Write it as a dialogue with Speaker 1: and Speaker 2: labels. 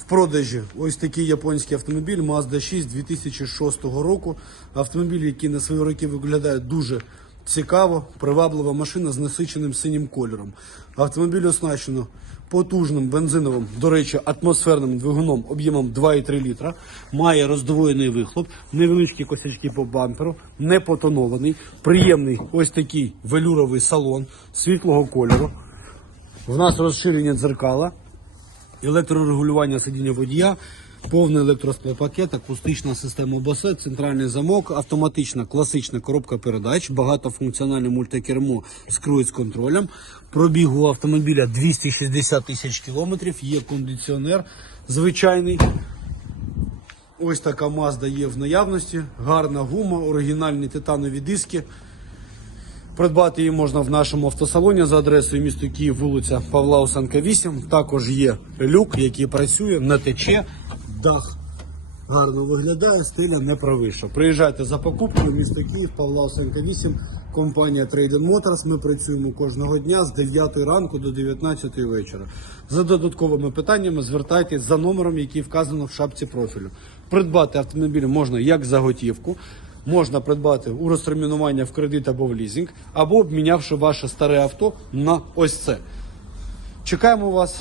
Speaker 1: В продажі ось такий японський автомобіль Mazda 6 2006 року. Автомобіль, який на свої роки виглядає дуже цікаво, приваблива машина з насиченим синім кольором. Автомобіль оснащено потужним бензиновим, до речі, атмосферним двигуном об'ємом 2,3 літра. Має роздвоєний вихлоп, невеличкі косячки по бамперу, не потонований, приємний ось такий велюровий салон світлого кольору. В нас розширення дзеркала, електрорегулювання сидіння водія, повний електросклопакет, акустична система Bose, центральний замок, автоматична класична коробка передач, багатофункціональне мультикермо з круїз-контролем. Пробігу автомобіля 260 тисяч кілометрів, є кондиціонер звичайний. Ось така Mazda є в наявності, гарна гума, оригінальні титанові диски. Придбати її можна в нашому автосалоні за адресою місто Київ, вулиця Павла Осанка 8. Також є люк, який працює, не тече, дах гарно виглядає, стиля не провища. Приїжджайте за покупкою, місто Київ, Павла Осанка 8, компанія Trading Motors. Ми працюємо кожного дня з 9 ранку до 19 вечора. За додатковими питаннями звертайтесь за номером, який вказано в шапці профілю. Придбати автомобіль можна як за готівку. Можна придбати у розтермінування в кредит або в лізинг, або обмінявши ваше старе авто на ось це. Чекаємо вас